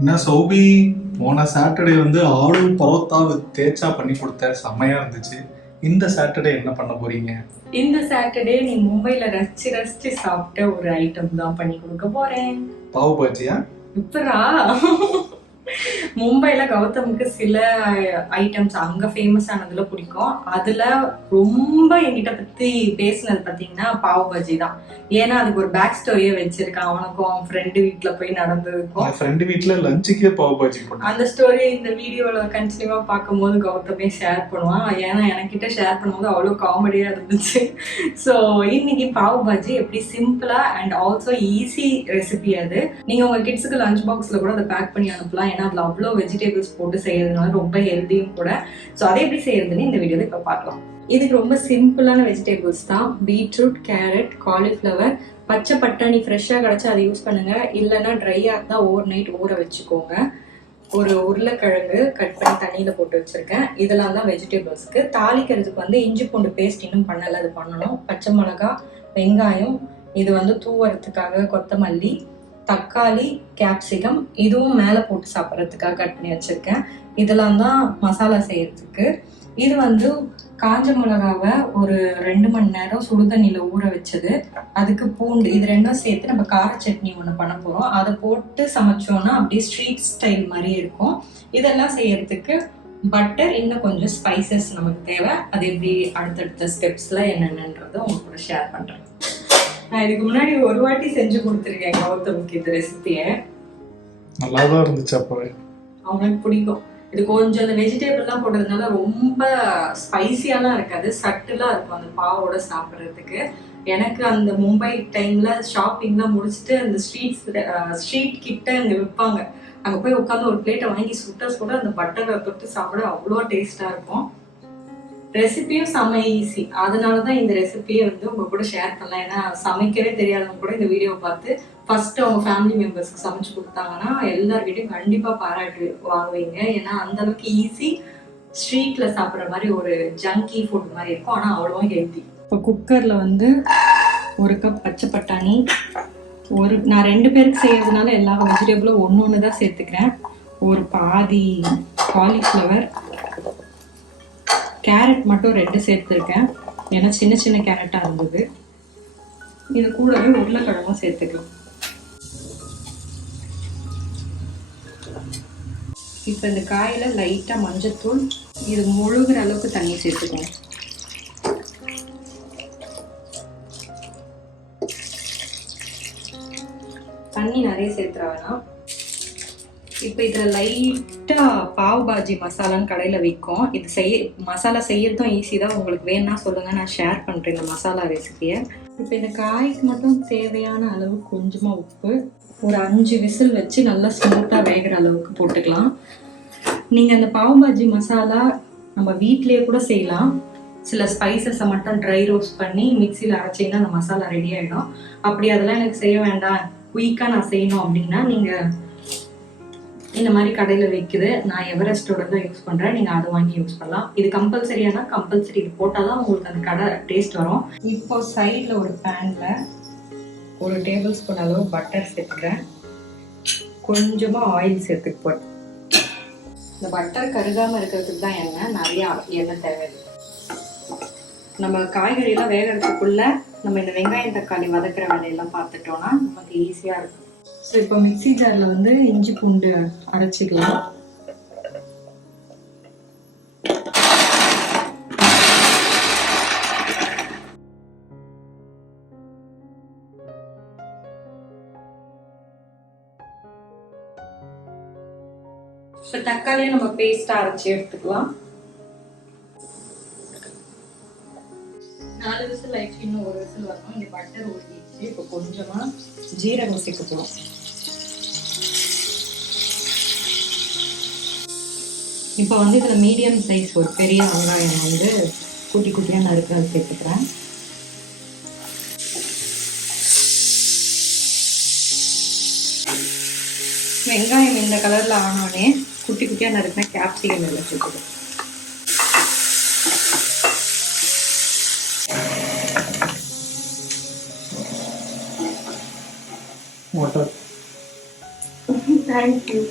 என்ன சௌபி, போன சாட்டர்டே வந்து ஆலு பரோட்டா வித் தேச்சா பண்ணி கொடுத்த, செம்மையா இருந்துச்சு. இந்த சாட்டர்டே என்ன பண்ண போறீங்க? இந்த சாட்டர்டே நீ மும்பைல ரசிச்சு ரசிச்சு சாப்பிட்ட ஒரு ஐட்டம் தான் பண்ணி கொடுக்க போறேன். பாவ் பாஜியா? இப்பரா மும்பைல கௌதமுக்கு சில ஐட்டம்ஸ் அங்க ஃபேமஸ் ஆனதுல பிடிக்கும். அதுல ரொம்ப என்கிட்ட பத்தி பேசினது பாத்தீங்கன்னா பாவ் பஜ்ஜி தான். ஏன்னா அதுக்கு ஒரு பேக் ஸ்டோரியே வச்சிருக்கான். அவனுக்கும் அவன் ஃப்ரெண்டு வீட்டுல போய் நடந்ததுக்கும். ஃப்ரெண்டு வீட்டுல லஞ்சுக்கே பாவ் பாஜி அந்த ஸ்டோரி இந்த வீடியோல கண்டினியூவா பார்க்கும்போது கௌதமே ஷேர் பண்ணுவான். ஏன்னா எனக்கிட்ட ஷேர் பண்ணும்போது அவ்வளோ காமெடியா இருந்துச்சு. ஸோ இன்னைக்கு பாவ் பாஜி எப்படி சிம்பிளா அண்ட் ஆல்சோ ஈஸி ரெசிபி. அது நீங்க உங்க கிட்ஸுக்கு லஞ்ச் பாக்ஸ்ல கூட அதை பேக் பண்ணி அனுப்பலாம். ஏன்னா அதுல அவ்வளோ வெஜிடபிள்ஸ் போட்டு செய்யறதுனால ரொம்ப ஹெல்த்தியும் கூட. ஸோ அதை எப்படி செய்யறதுன்னு இந்த வீடியோல இப்போ பார்க்கலாம். இதுக்கு ரொம்ப சிம்பிளான வெஜிடபிள்ஸ் தான். பீட்ரூட், கேரட், காலிஃப்ளவர், பச்சை பட்டாணி ஃப்ரெஷ்ஷாக கிடச்சா அதை யூஸ் பண்ணுங்க. இல்லைன்னா ட்ரையாக இருந்தால் ஓவர் நைட் ஊற வச்சுக்கோங்க. ஒரு உருளைக்கிழங்கு கட் பண்ணி தண்ணியில் போட்டு வச்சுருக்கேன். இதெல்லாம் தான் வெஜிடபிள்ஸ்க்கு. தாளிக்கிறதுக்கு வந்து இஞ்சி பூண்டு பேஸ்ட் இன்னும் பண்ணலை, அது பண்ணணும். பச்சை மிளகா, வெங்காயம், இது வந்து தூவறதுக்காக கொத்தமல்லி, தக்காளி, கேப்சிகம், இதுவும் மேலே போட்டு சாப்பிட்றதுக்காக கட் பண்ணி வச்சுருக்கேன். இதெல்லாம் தான் மசாலா செய்யறதுக்கு. இது வந்து காஞ்ச மிளகாவை ஒரு 2 மணி நேரம் சுடுதண்ணியில் ஊற வச்சது. அதுக்கு பூண்டு, இது ரெண்டும் சேர்த்து நம்ம கார சட்னி ஒன்று பண்ண போகிறோம். அதை போட்டு சமைச்சோன்னா அப்படியே ஸ்ட்ரீட் ஸ்டைல் மாதிரி இருக்கும். இதெல்லாம் செய்யறதுக்கு பட்டர், இன்னும் கொஞ்சம் ஸ்பைசஸ் நமக்கு தேவை. அது எப்படி அடுத்தடுத்த ஸ்டெப்ஸில் என்னென்னன்றதை உங்களுக்கு கூட ஷேர் பண்ணுறேன். நான் இதுக்கு முன்னாடி ஒரு வாட்டி செஞ்சு கொடுத்துருக்கேன் கௌதமுக்கு இந்த ரெசிபியை. நல்லா தான் இருந்துச்சு. அப்பவே அவனுக்கு பிடிக்கும். இது கொஞ்சம் அந்த வெஜிடபிள்லாம் போட்டதுனால ரொம்ப ஸ்பைசியாலாம் இருக்காது, சட்டிலாக இருக்கும் அந்த பாவோட சாப்பிட்றதுக்கு. எனக்கு அந்த மும்பை டைம்ல ஷாப்பிங்லாம் முடிச்சுட்டு அந்த ஸ்ட்ரீட் கிட்ட அங்கே விற்பாங்க. அங்கே போய் உட்காந்து ஒரு பிளேட்டை வாங்கி சுட்ட சுட அந்த பட்டரை தொட்டு சாப்பிட அவ்வளோ டேஸ்டாக இருக்கும். ரெசிபியும் செம்ம ஈஸி. அதனால தான் இந்த ரெசிபியை வந்து உங்க கூட ஷேர் பண்ணலாம். ஏன்னா சமைக்கவே தெரியாதவங்க கூட இந்த வீடியோவை பார்த்து ஃபர்ஸ்ட் அவங்க ஃபேமிலி மெம்பர்ஸ்க்கு சமைச்சு கொடுத்தாங்கன்னா எல்லார்கிட்டையும் கண்டிப்பா பாராட்டு வாங்குவீங்க. ஏன்னா அந்த அளவுக்கு ஈஸி, ஸ்ட்ரீட்ல சாப்பிட்ற மாதிரி ஒரு ஜங்கி ஃபுட் மாதிரி இருக்கும், ஆனால் அவ்வளோ ஹெல்த்தி. இப்போ குக்கர்ல வந்து 1 கப் பச்சை பட்டாணி, நான் 2 பேருக்கு செய்யறதுனால எல்லா வெஜிடபிளும் ஒன்று தான் சேர்த்துக்கிறேன். ஒரு பாதி காலிஃப்ளவர், கேரட் மட்டும் 2 சேர்த்துருக்கேன், ஏன்னா சின்ன சின்ன கேரட்டாக இருந்தது. இது கூடவே உருளைக்கிழங்கும் சேர்த்துக்கலாம். இப்போ இந்த காயில் லைட்டாக மஞ்சத்தூள், இது முழுகிற அளவுக்கு தண்ணி சேர்த்துக்கணும். தண்ணி நிறைய சேர்த்துற வேணாம். இப்போ இதில் லைட்டாக பாவ் பாஜி மசாலான்னு கடையில் விற்கும். இது மசாலா செய்யறதும் ஈஸி தான். உங்களுக்கு வேணும்னா சொல்லுங்கள், நான் ஷேர் பண்ணுறேன் இந்த மசாலா ரெசிபியை. இப்போ இந்த காய்க்கு மட்டும் தேவையான அளவு கொஞ்சமாக உப்பு, ஒரு 5 விசில் வச்சு நல்லா ஸ்மூத்தாக வேகிற அளவுக்கு போட்டுக்கலாம். நீங்கள் அந்த பாவ் பாஜி மசாலா நம்ம வீட்டிலேயே கூட செய்யலாம். சில ஸ்பைசஸை மட்டும் ட்ரை ரோஸ்ட் பண்ணி மிக்சியில் அரைச்சிங்கன்னா அந்த மசாலா ரெடி ஆகிடும். அப்படி அதெல்லாம் எனக்கு செய்ய வேண்டாம், குயிக்காக நான் செய்யணும் அப்படின்னா நீங்கள் இந்த மாதிரி கடையில் வைக்குது, நான் எவரெஸ்டோட தான் யூஸ் பண்ணுறேன், நீங்கள் அதை வாங்கி யூஸ் பண்ணலாம். இது கம்பல்சரியானா கம்பல்சரி இது போட்டால் தான் உங்களுக்கு அந்த கடை டேஸ்ட் வரும். இப்போ சைடில் ஒரு பேனில் 1 டேபிள் ஸ்பூன் அளவு பட்டர் சேர்த்துக்கிறேன். கொஞ்சமாக ஆயில் சேர்த்துக்கு போய் இந்த பட்டர் கருகாமல் இருக்கிறதுக்கு தான் எண்ணெய், நிறையா எண்ணெய் தேவையில்லை. நம்ம காய்கறியெல்லாம் வேகிறதுக்குள்ள நம்ம இந்த வெங்காயம் தக்காளி வதக்கிற வேலையெல்லாம் பார்த்துட்டோன்னா நமக்கு ஈஸியாக இருக்கும். ஸோ இப்போ மிக்சி ஜாரில் வந்து இஞ்சி பூண்டு அரைச்சிக்கலாம். இப்போ தக்காளியை நம்ம பேஸ்ட்டாக அரைச்சி எடுத்துக்கலாம். 4 விசில் ஆயிடுச்சு, இன்னும் 1 விசில் வரணும். இங்கே பட்டர் ஊற்றிடுச்சு. இப்போ கொஞ்சமாக ஜீரகம் சேர்க்க போகிறோம். இப்போ வந்து இதில் மீடியம் சைஸ் ஒரு பெரிய வெங்காயம் வந்து குட்டி குட்டியாக நறுக்க சேர்த்துக்கிறேன். வெங்காயம் இந்த கலரில் ஆனோடனே குட்டி குட்டியாக நறுக்கினா கேப்சிகம் எல்லாம் சேர்த்துக்கிறேன். water. Thank you.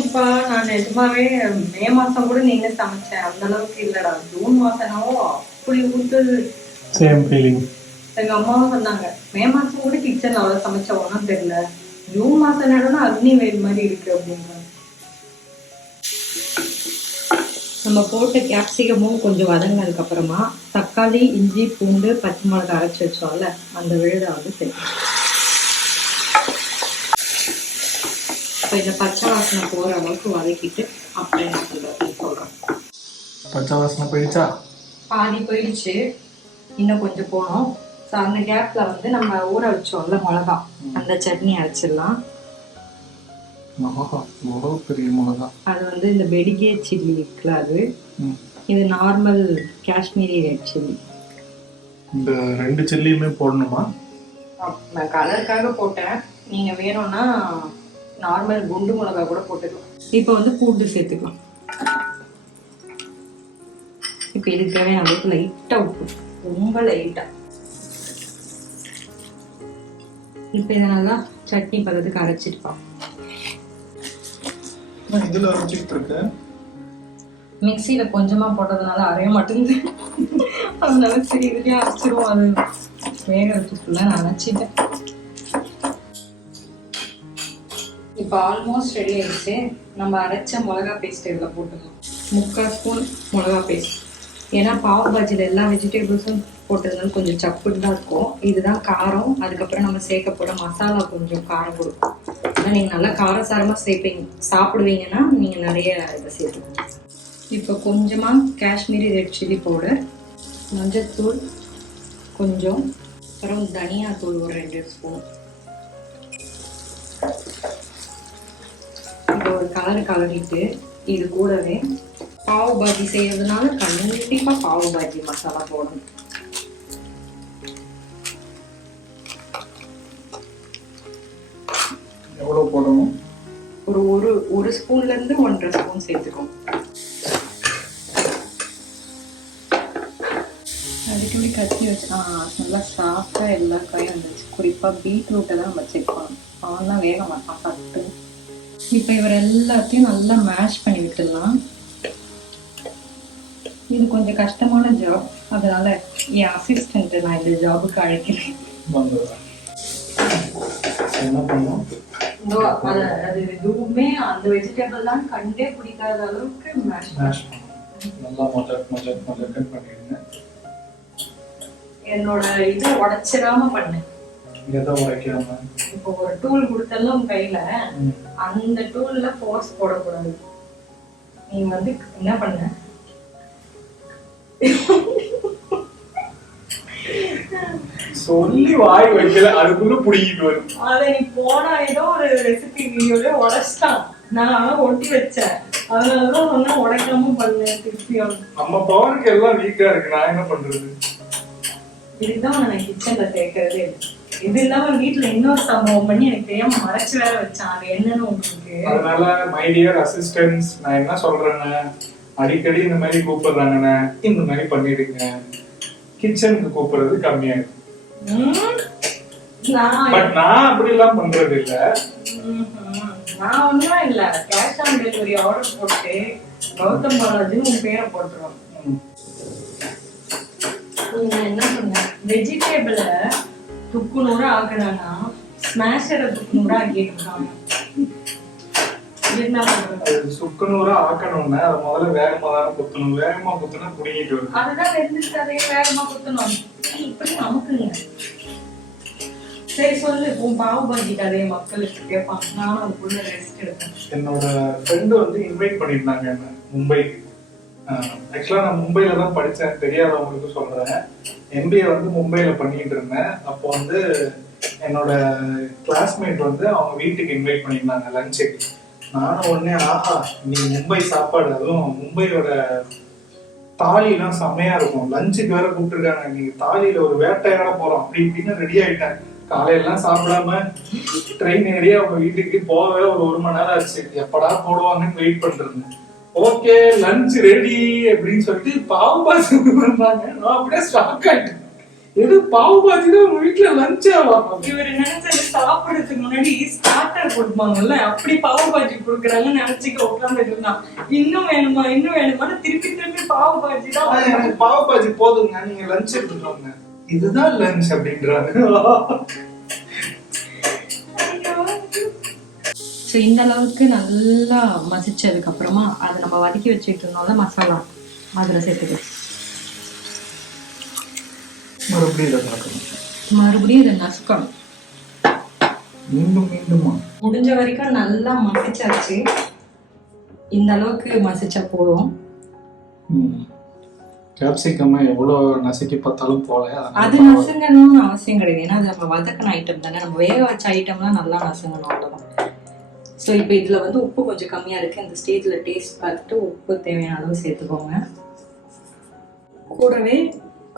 அப்பா நான் நிஜமாவே மே மாசம் கூட நீங்க சமைச்சேன் அந்த அளவுக்கு இல்லடா. ஜூன் மாசம்னாவோ அப்படி ஊத்துது. Same feeling. எங்க அம்மாவும் சொன்னாங்க மே மாசம் கூட கிச்சன்ல அவ்வளவு சமைச்ச ஒன்றும் தெரியல, ஜூன் மாசம் நேரம்னா அக்னி வெயில் மாதிரி இருக்கு அப்படின்றாங்க. நம்ம போட்ட கேப்சிகமும் கொஞ்சம் வதங்கினதுக்கு அப்புறமா தக்காளி, இஞ்சி, பூண்டு, பச்சை மிளகாய் அரைச்சி வச்சோம்ல அந்த விழுதை வந்து சேர்க்கணும். இப்போ இந்த பச்சை வாசனை போகிற அளவுக்கு வதக்கிட்டு அப்புறம் என்ன பண்ணுறதுன்னு சொல்கிறேன். பச்சை வாசனை போயிடுச்சா? பாதி போயிடுச்சு, இன்னும் கொஞ்சம் போனோம். ஸோ அந்த கேப்பில் வந்து நம்ம ஊற வச்சோம்ல மிளகா, அந்த சட்னி அரைச்சிடலாம். பெரிய மிளகா அது வந்து இந்த பெடிகே சில்லி இருக்குல்ல அது, இது நார்மல் காஷ்மீரி ரெட் சில்லி. இந்த 2 சில்லியுமே போடணுமா? நான் கலருக்காக போட்டேன், நீங்கள் வேணும்னா நார்மல் குண்டு மிளகா கூட போட்டுக்கலாம். இப்போ வந்து பூண்டு சேர்த்துக்கலாம். இப்போ இதுக்கு தேவையான அளவுக்கு லைட்டாக உப்பு, ரொம்ப லைட்டாக. இப்போ இதை நல்லா சட்னி பதத்துக்கு அரைச்சிருப்போம். இதில் அரைச்சிக்கிட்டு இருக்க மிக்சியில் கொஞ்சமாக போட்டதுனால அரைய மாட்டேங்குது, அதனால சரி இதுலேயே அரைச்சிருவோம். அது வேக வச்சுக்குள்ள நான் அரைச்சிட்டேன். இப்போ ஆல்மோஸ்ட் ரெடி ஆயிடுச்சு. நம்ம அரைச்ச மிளகா பேஸ்ட் இதில் போட்டுக்கலாம். 3/4 ஸ்பூன் மிளகா பேஸ்ட். ஏன்னா பாவ் பாஜியில் எல்லா வெஜிடபிள்ஸும் போட்டதுனால கொஞ்சம் சப்புன்னு தான் இருக்கும். இதுதான் காரம். அதுக்கப்புறம் நம்ம சேர்க்க போகிற மசாலா கொஞ்சம் காரம் கொடுக்கும். ஆனால் நீங்கள் நல்லா காரசாரமாக சாப்பிடுவீங்கன்னா நீங்கள் நிறைய இதை சேர்த்துக்கணும். இப்போ கொஞ்சமாக காஷ்மீரி ரெட் சில்லி பவுடர், மஞ்சள்தூள் கொஞ்சம், அப்புறம் தனியாத்தூள் ஒரு 2 ஸ்பூன். இப்போ ஒரு கலரிட்டு இது கூடவே பாவ் பாஜி செய்யறதுனால கண்டிப்பா பாவ் பாஜி மசாலா போடணும். எவ்வளவு போடணும்? ஒரு ஸ்பூன்ல இருந்து 1.5 ஸ்பூன் சேர்த்துக்கோம். அதுக்கு கத்தி வச்சு நல்லா சாஃப்டா எல்லா காயும் வந்துச்சு. குறிப்பா பீட்ரூட்டை தான் நம்ம செக் பண்ணணும், அவன் தான் வேக மாட்டான் சட்டு. இப்போ இவர் எல்லாத்தையும் நல்லா மேஷ் பண்ணி விட்டுடலாம். இது கொஞ்சம் கஷ்டமான ஜாப், அதனால என் அசிஸ்டன்ட் நான் இந்த ஜாபுக்கு அழைக்கிறேன். என்ன பண்ணுவோம்? அது எதுவுமே அந்த வெஜிடபிள் தான் கண்டே பிடிக்காத அளவுக்கு மேஷ் நல்லா மொஜக் பண்ணிடுங்க. என்னோட இதை உடைச்சிடாம பண்ணேன். எதை உடைக்காம? இப்போ ஒரு டூல் கொடுத்தாலும் கையில அந்த டூல்ல ஃபோர்ஸ் போடக்கூடாது. நீ வந்து என்ன பண்ண, சொல்லி வாய் வைக்கல, அதுக்குள்ள புடிக்கிட்டு வரும். அதை நீ போன ஏதோ ஒரு ரெசிபி வீடியோல உடைச்சிட்டான், நான் ஆனா ஒட்டி வச்சேன். அதனாலதான் சொன்னா உடைக்காம பண்ணேன். திருப்பியும் நம்ம பவருக்கு எல்லாம் வீக்கா இருக்கு, நான் என்ன பண்றது? இதுதான் நான் கிச்சன்ல சேர்க்கறதே. இது இல்லாம வீட்டுல இன்னொரு சம்பவம் பண்ணி எனக்கு தெரியாம மறைச்சு வேற வச்சான். அது என்னன்னு உங்களுக்கு? அதனால மை டியர் அசிஸ்டன்ஸ், நான் என்ன சொல்றேன்னு, அடிக்கடி இந்த மாதிரி கூப்பிடுறாங்கன்னு இந்த மாதிரி பண்ணிடுங்க. கிச்சனுக்கு கூப்பிடுறது கம்மியாயிடும். பட் நான் அப்படி எல்லாம் பண்றது இல்ல. நான் ஒன்னும் இல்ல, கேஷ் ஆன் டெலிவரி ஆர்டர் போட்டு கௌதம் பாலாஜின்னு உன் பேரை போட்டுருவோம். நான் என்ன பண்ணேன், வெஜிடபிளை துக்குநூறு ஆக்குறானா ஸ்மாஷரை துக்குநூறு ஆக்கிட்டு இருக்காங்க. சுக்குநூறா ஆக்கணும்னா அதை முதல்ல வேகமா தான் குத்தணும். வேகமா குத்துனா புடிங்கிட்டு வரும். அதுதான் வெந்துட்டு அதே வேகமா குத்தணும். இப்படி நமக்குங்க. சரி சொல்லு, உன் பாவ் பாஜி கதையை மக்களுக்கு கேட்பாங்க. நானும் அதுக்குள்ள ரெஸ்ட் எடுப்பேன். என்னோட ஃப்ரெண்டு வந்து இன்வைட் பண்ணிருந்தாங்க என்ன மும்பைக்கு. ஆக்சுவலா நான் மும்பைல தான் படிச்சேன், தெரியாதவங்களுக்கு சொல்றேன். MBA வந்து மும்பைல பண்ணிட்டு இருந்தேன். அப்போ வந்து என்னோட கிளாஸ்மேட் வந்து அவங்க வீட்டுக்கு இன்வைட் பண்ணியிருந்தாங்க லஞ்சுக்கு. நானும் உடனே ஆஹா நீ மும்பை சாப்பாடு, அதுவும் மும்பையோட தாலிலாம் செம்மையா இருக்கும், லஞ்சுக்கு வேற கூப்பிட்டுருக்காங்க, நீங்க தாலியில ஒரு வேட்டையாட போறோம் அப்படி இப்படின்னு ரெடி ஆயிட்டேன். காலையெல்லாம் சாப்பிடாம ட்ரெயின் ஏறி அவங்க வீட்டுக்கு போகவே ஒரு 1 மணி நேரம் ஆச்சு. எப்படா போடுவாங்கன்னு வெயிட் பண்ணிருந்தேன். ஓகே லஞ்ச் ரெடி அப்படின்னு சொல்லிட்டு பாவம் பாசி இருந்தாங்க. நான் அப்படியே ஸ்டாக் ஆயிட்டேன். எது பாவு பாஜி தான் உங்க வீட்டுல லஞ்சாவா? இவர் நினைச்சது சாப்பிடறதுக்கு முன்னாடி ஸ்டார்டர் கொடுப்பாங்கல்ல, அப்படி பாவு பாஜி கொடுக்குறாங்கன்னு நினைச்சுக்க உட்காந்துட்டு இருந்தான். இன்னும் வேணுமா இன்னும் வேணுமான்னு திருப்பி திருப்பி பாவு பாஜி தான். எனக்கு பாவு பாஜி போதுங்க, நீங்க லஞ்ச் எடுத்துக்கோங்க, இதுதான் லஞ்ச் அப்படின்றாங்க. ஸோ இந்த அளவுக்கு நல்லா மசிச்சதுக்கு அப்புறமா அதை நம்ம வதக்கி வச்சுட்டு இருந்தோம்ல மசாலா, அதில் சேர்த்துக்கலாம். மறுபடியும் இதை நசுக்கணும். மீண்டும் மீண்டுமா? முடிஞ்ச வரைக்கும் நல்லா மசிச்சாச்சு. இந்த அளவுக்கு மசிச்சா போதும். கேப்சிகம் எவ்வளவு நசுக்கி பார்த்தாலும் போல, அது நசுங்கணும்னு அவசியம் கிடையாது. ஏன்னா அது நம்ம வதக்கின ஐட்டம் தானே, நம்ம வேக வச்ச ஐட்டம்லாம் நல்லா நசுங்கணும், அவ்வளோதான். ஸோ இப்போ இதில் வந்து உப்பு கொஞ்சம் கம்மியாக இருக்குது. இந்த ஸ்டேஜில் டேஸ்ட் பார்த்துட்டு உப்பு தேவையான அளவு சேர்த்துக்கோங்க. கூடவே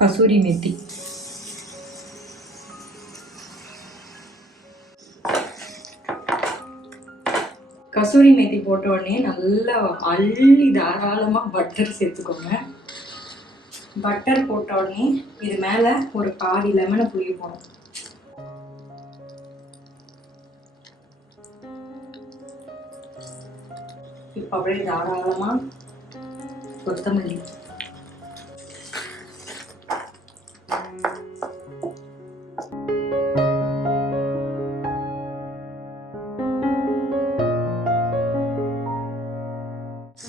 கசூரி மேத்தி. கசூரி மேத்தி போட்ட உடனே நல்லா அள்ளி தாராளமாக பட்டர் சேர்த்துக்கோங்க. பட்டர் போட்ட உடனே இது மேலே ஒரு பாதி லெமனை புளிய போடும். இப்போ அப்படியே தாராளமாக கொத்தமல்லி.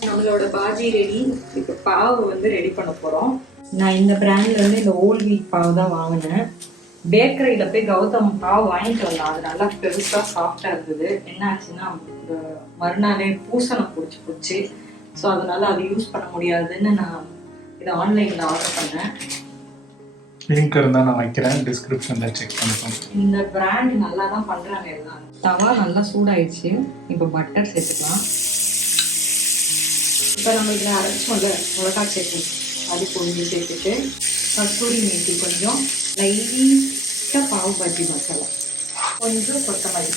நம்மளோட பாஜி ரெடி. இப்போ பாவு வந்து ரெடி பண்ண போகிறோம். நான் இந்த பிராண்ட்ல இருந்து இந்த ஓல்ட் வீட் பாவு தான் வாங்கினேன். பேக்கரியில் போய் கௌதம் பாவு வாங்கிட்டு வந்தான். அது நல்லா பெருசாக சாஃப்டாக இருந்தது. என்ன ஆச்சுன்னா மறுநாளே பூசணம் பிடிச்சி. ஸோ அதனால அது யூஸ் பண்ண முடியாதுன்னு நான் இதை ஆன்லைனில் ஆர்டர் பண்ணேன். லிங்க் இருந்தால் நான் வைக்கிறேன், டிஸ்கிரிப்ஷனில் செக் பண்ணிக்கோங்க. இந்த பிராண்ட் நல்லா தான் பண்ணுறாங்க எல்லாம். தவா நல்லா சூடாயிடுச்சு. இப்போ பட்டர் சேர்த்துக்கலாம். இப்போ நம்ம இதில் அரைச்சோம்ல மிளகாய் சேர்த்து அது கொஞ்சம் சேர்த்துட்டு கஸ்தூரி மேத்தி கொஞ்சம், லைட்டாக பாவு பாஜி மசாலா கொஞ்சம், கொத்தமல்லி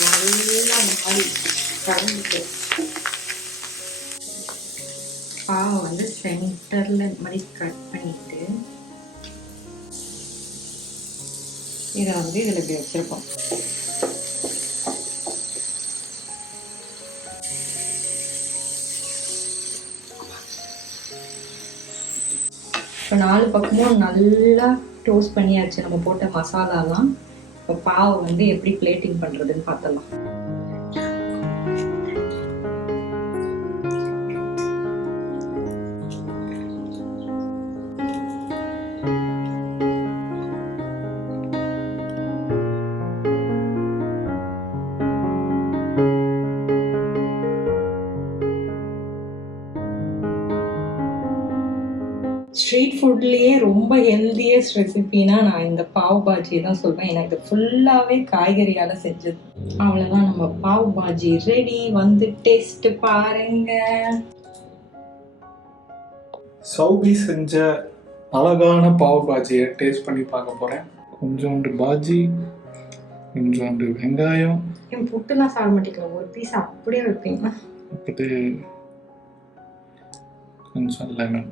நல்லா மாதிரி கலந்துட்டு பாவை வந்து சென்டரில் மாதிரி கட் பண்ணிட்டு இதை வந்து இதில் இப்படி வச்சுருப்போம். இப்போ 4 பக்கமும் நல்லா டோஸ்ட் பண்ணியாச்சு நம்ம போட்ட மசாலாலாம். இப்போ பாவை வந்து எப்படி பிளேட்டிங் பண்ணுறதுன்னு பார்த்துடலாம். ஸ்ட்ரீட் ஃபுட்லேயே ரொம்ப ஹெல்தியஸ்ட் ரெசிபினா நான் இந்த பாவ் பாஜியை தான் சொல்வேன். ஏன்னா இது ஃபுல்லாகவே காய்கறியால் செஞ்சது. அவ்வளோதான், நம்ம பாவ் பாஜி ரெடி. வந்து டேஸ்ட் பாருங்க. சௌபி செஞ்ச அழகான பாவ் பாஜியை டேஸ்ட் பண்ணி பார்க்க போகிறேன். கொஞ்சோண்டு பாஜி, கொஞ்சோண்டு வெங்காயம். என் புட்டுலாம் சாப்பிட மாட்டேங்கிற ஒரு பீஸ் அப்படியே வைப்பீங்க. அப்படி கொஞ்சம் லெமன்.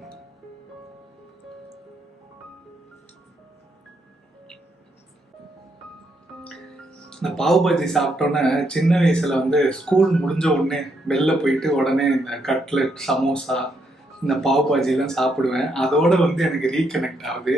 இந்த பாவு பாஜி சாப்பிட்டோன்னே சின்ன வயசுல வந்து ஸ்கூல் முடிஞ்ச உடனே வெளில போயிட்டு உடனே இந்த கட்லெட், சமோசா, இந்த பாவு பாஜிலாம் சாப்பிடுவேன். அதோட வந்து எனக்கு ரீகனெக்ட் ஆகுது.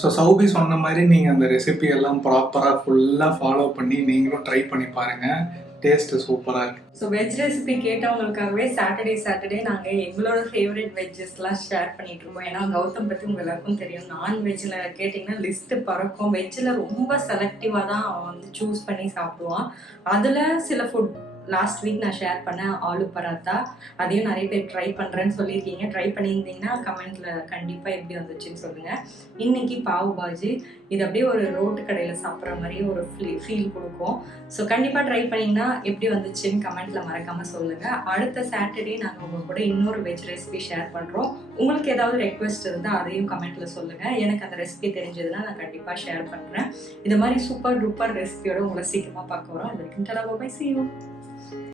ஸோ சௌபி சொன்ன மாதிரி நீங்கள் அந்த ரெசிபி எல்லாம் ப்ராப்பராக ஃபுல்லாக ஃபாலோ பண்ணி நீங்களும் ட்ரை பண்ணி பாருங்கள். டேஸ்ட் சூப்பராக இருக்கு. ஸோ வெஜ் ரெசிபி கேட்டவங்களுக்காகவே சாட்டர்டே நாங்கள் எங்களோட ஃபேவரட் வெஜ்ஜஸ்லாம் ஷேர் பண்ணிட்டு இருக்கோம். ஏன்னா கௌதம் பற்றி உங்க எல்லாருக்கும் தெரியும். நான்வெஜ்ஜில் கேட்டிங்கன்னா லிஸ்ட்டு பறக்கும். வெஜ்ஜில் ரொம்ப செலக்டிவாக தான் அவன் வந்து சூஸ் பண்ணி சாப்பிடுவான். அதில் சில ஃபுட் லாஸ்ட் வீக் நான் ஷேர் பண்ணேன், ஆலு பராத்தா. அதையும் நிறைய பேர் ட்ரை பண்ணுறேன்னு சொல்லியிருக்கீங்க. ட்ரை பண்ணியிருந்தீங்கன்னா கமெண்ட்டில் கண்டிப்பாக எப்படி வந்துச்சுன்னு சொல்லுங்கள். இன்றைக்கி பாவு பாஜி இது அப்படியே ஒரு ரோட்டு கடையில் சாப்பிட்ற மாதிரி ஒரு ஃபீல் கொடுக்கும். ஸோ கண்டிப்பாக ட்ரை பண்ணிங்கன்னா எப்படி வந்துச்சுன்னு கமெண்ட்டில் மறக்காமல் சொல்லுங்கள். அடுத்த சாட்டர்டே நாங்கள் உங்கள் கூட இன்னொரு வெஜ் ரெசிபி ஷேர் பண்ணுறோம். உங்களுக்கு ஏதாவது ரெக்வெஸ்ட் இருந்தால் அதையும் கமெண்ட்டில் சொல்லுங்கள். எனக்கு அந்த ரெசிபி தெரிஞ்சதுன்னா நான் கண்டிப்பாக ஷேர் பண்ணுறேன். இது மாதிரி சூப்பர் டூப்பர் ரெசிபியோட உங்களை சீக்கிரமாக பார்க்க வரோம். அது வரைக்கும் பை, see you.